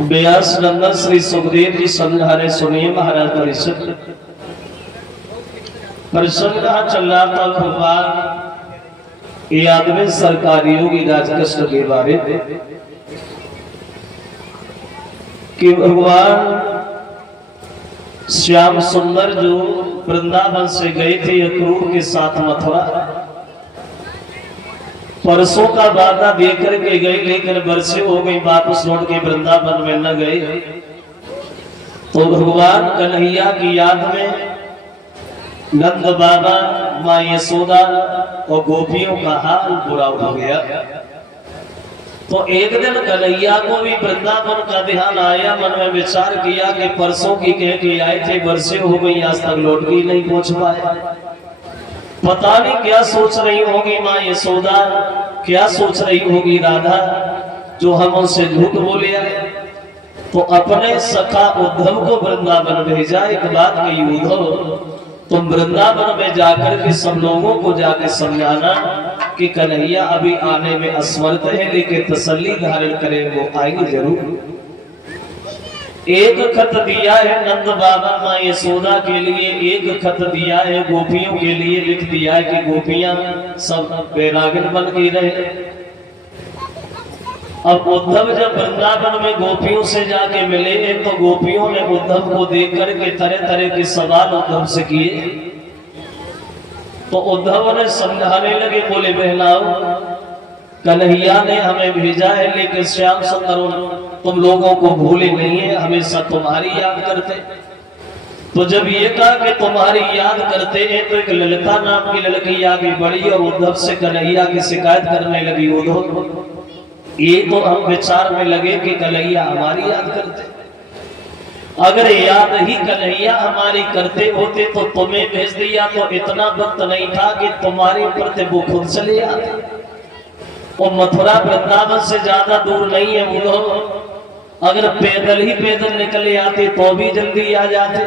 व्यास नंदन श्री सुखदेव जी समझाने सुनिए महाराज परिषद चल रहा था। भगवान ये आदमी सरकारी योगी राजकृष्ण के बारे में कि भगवान श्याम सुंदर जो वृंदावन से गए थे अक्रूर के साथ मथुरा, परसों का वादा देकर के गए, लेकिन वर्षे हो गई वापस लौट के वृंदावन में न गए। तो भगवान कन्हैया की याद में नंद बाबा, माँ यशोदा और गोपियों का हाल बुरा हो गया। तो एक दिन कन्हैया को भी वृंदावन का ध्यान आया, मन में विचार किया कि परसों की कह के आए थे, वर्षे हो गई आज तक लौट के नहीं पहुंच पाए। पता नहीं क्या सोच रही होगी माँ यशोदा, क्या सोच रही होगी राधा, जो हम उनसे झूठ बोले आए। तो अपने सखा उद्धव को वृंदावन भेजा। एक बात कही, उद्धव तुम वृंदावन में जाकर के सब लोगों को जाके समझाना कि कन्हैया अभी आने में असमर्थ है, लेकिन तसल्ली धारण करें, वो आएंगे जरूर। एक खत दिया है नंद बाबा माँ यशोदा के लिए, एक खत दिया है गोपियों के लिए, लिख दिया है कि गोपियां सब बैरागिन बन के रहे। अब उद्धव जब वृंदावन में गोपियों से जाके मिले, तो गोपियों ने उद्धव को देख करके तरह तरह के सवाल उद्धव से किए। तो उद्धव ने समझाने लगे, बोले बहनाओ कन्हैया ने हमें भेजा है, लेकिन श्याम सुंदर तुम लोगों को भूले नहीं है, हमेशा तुम्हारी याद करते। तो जब ये कहा कि तुम्हारी याद करते हैं, तो एक ललिता नाम की लड़की आगे बढ़ी और उद्धव से कन्हैया की शिकायत करने लगी। उद्धव ये तो हम विचार में लगे कि कन्हैया हमारी याद करते, अगर याद ही कन्हैया हमारी करते होते तो तुम्हें भेज दिया, तो इतना वक्त नहीं था कि तुम्हारे प्रति वो खुद चले आते। और मथुरा वृंदावन से ज्यादा दूर नहीं है उद्धव, अगर पैदल ही पैदल निकले आते तो भी जल्दी आ जाते,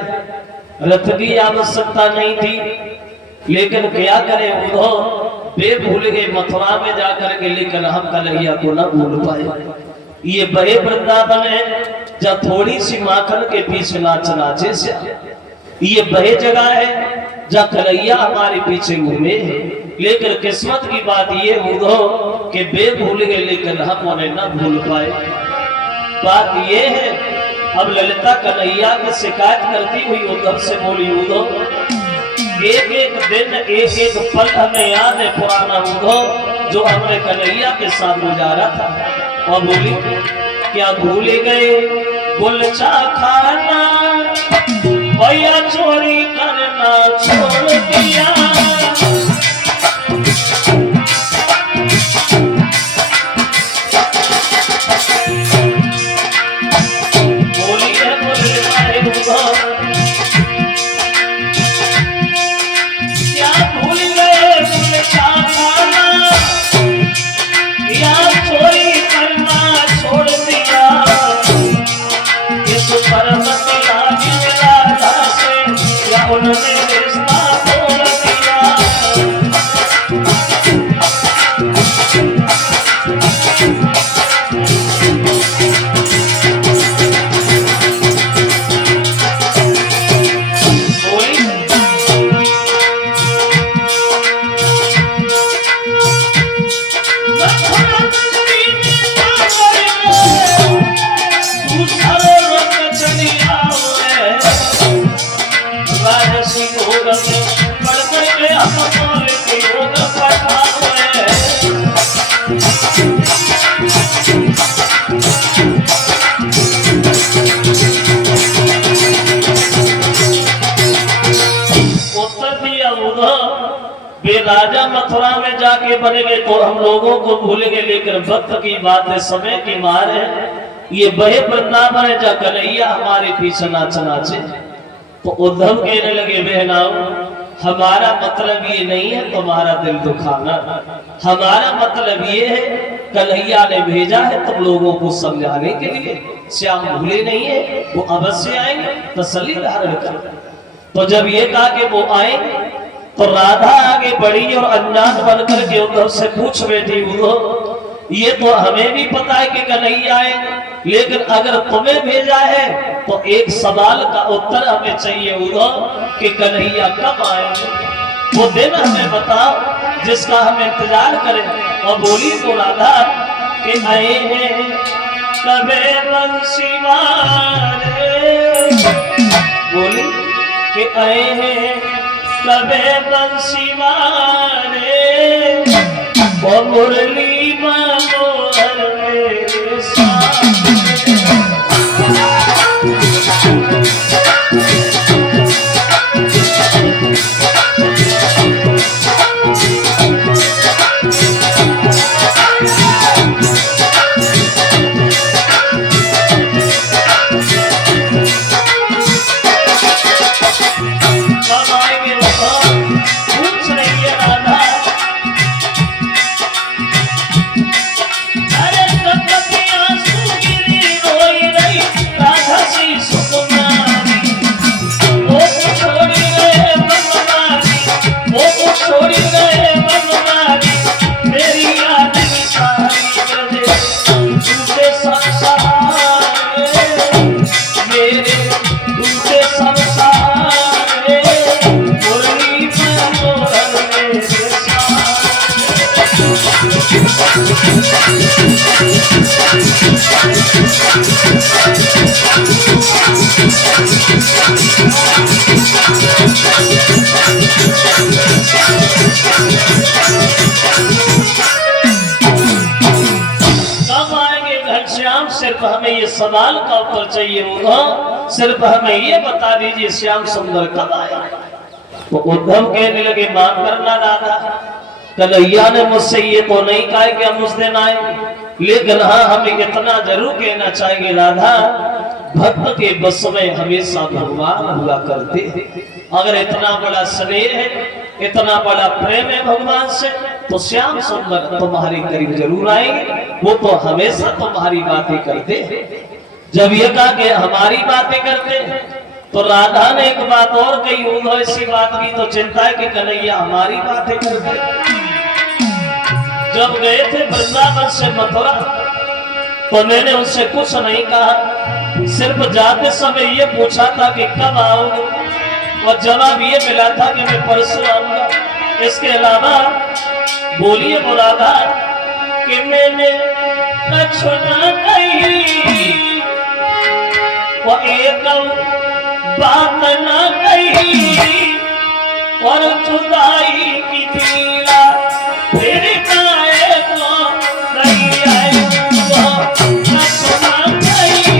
रथ की आवश्यकता नहीं थी। लेकिन क्या करें उद्धव, वे भूल गए मथुरा में जाकर के, लेकिन हम कन्हैया को न भूल पाए। ये बड़े वृंदावन है जब थोड़ी सी माखन के पीछे नाच नाचे से, ये बड़े जगह है जब कन्हैया हमारे पीछे घूमे हैं। लेकिन किस्मत की बात ये उद्धव कि वे भूल गए, लेकिन हम उन्हें न भूल पाए। बात ये है, अब ललिता कन्हैया की शिकायत करती हुई उद्धव से बोली, उद्धव एक एक दिन एक एक पल हमें याद है पुराना उद्धव, जो हमने कन्हैया के साथ गुजारा था। और बोली क्या भूल गए गुलचा खाना, भैया चोरी करना छोड़ दिया। राजा मथुरा में जाके बनेंगे तो हम लोगों को भूल गए, लेकिन वक्त की बात है, समय की मार है। ये बहे वृंदावन है जहाँ कन्हैया हमारे पीछे नाच नाचे। तो उद्धव कहने लगे, बहनाओ हमारा मतलब ये नहीं है तुम्हारा दिल दुखाना, हमारा मतलब ये है कन्हैया ने भेजा है तुम लोगों को समझाने के लिए। श्याम भूले नहीं है, वो अवश्य आएंगे, तसल्ली धारण कर। तो जब ये कहा कि वो आएंगे, तो राधा आगे बढ़ी और अनजान बनकर के उद्धव से पूछ बैठी, उद्धव ये तो हमें भी पता है कि कन्हैया आएंगे, लेकिन अगर तुम्हें भेजा है तो एक सवाल का उत्तर हमें चाहिए उद्धव कि कन्हैया कब आएंगे, वो दिन हमें बताओ जिसका हम इंतजार करें। और बोली तो राधा कि आए हैं कबे बंसी वाले, बोली कि आए हैं कबे बंसी वाले, वो मुरली मनोहर मेरे साथ। सिर्फ हमें ये सवाल का उत्तर चाहिए उद्धव, सिर्फ हमें ये बता दीजिए श्याम सुंदर कब आया। तो उद्धव कहने लगे माफ करना राधा, कन्हैया ने मुझसे ये तो नहीं कहा कि हम उस दिन आए, लेकिन हाँ हमें इतना जरूर कहना चाहिए राधा, भक्त के बस में हमेशा भगवान हुआ करते हैं। अगर इतना बड़ा स्नेह है, इतना बड़ा प्रेम है भगवान से, तो श्याम सुंदर तुम्हारे करीब जरूर आएंगे, वो तो हमेशा तुम्हारी बातें करते हैं। जब ये कहा कि हमारी बातें करते हैं, तो राधा ने एक बात और कही, उद्धव ऐसी बात की तो चिंता है कि कन्हैया हमारी बातें करते। जब गए थे वृंदावन से मथुरा, तो मैंने उनसे कुछ नहीं कहा, सिर्फ जाते समय ये पूछा था कि कब आओगे, और जवाब ये मिला था कि मैं परसों आऊंगा। इसके अलावा बोलिए वो राधा कि मैंने कुछ न कही, वो एक बात न कही, और जुदाई की पीड़ा फिर काहे को नहीं आई, कुछ न कही।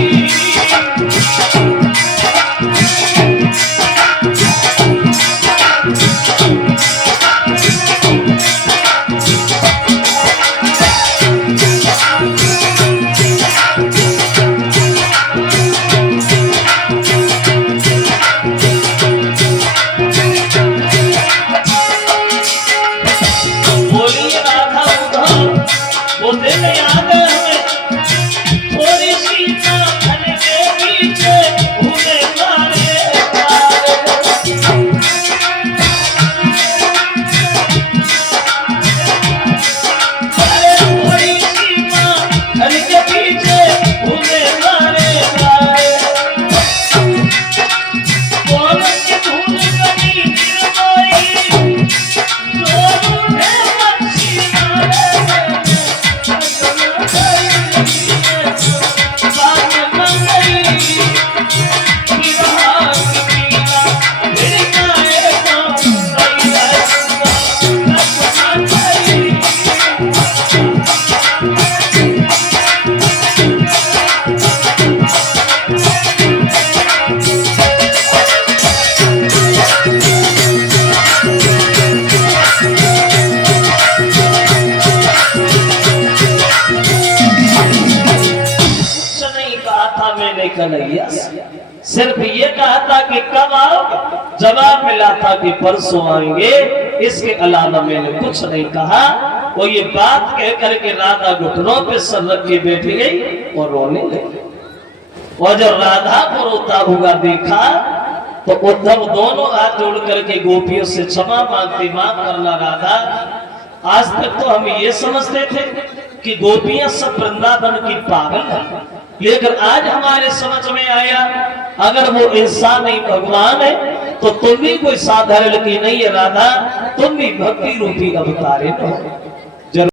कन्हैया सिर्फ ये कहा था कि कब आओ, जवाब मिला था कि परसों आएंगे, इसके अलावा मैंने कुछ नहीं कहा। वो ये बात कह करके राधा घुटनों पे सर रख के बैठ गई और रोने लगी। और जब राधा को रोता हुआ देखा तो उद्धव दोनों हाथ जोड़ करके गोपियों से क्षमा मांगते, माफ करना राधा। आज तक तो हम ये समझते थे कि गोपियां सब वृंदावन की पागल है, लेकिन आज हमारे समझ में आया अगर वो इंसान नहीं भगवान है तो तुम भी कोई साधारण लड़की नहीं है राधा, तुम भी भक्ति रूपी अवतारे हो।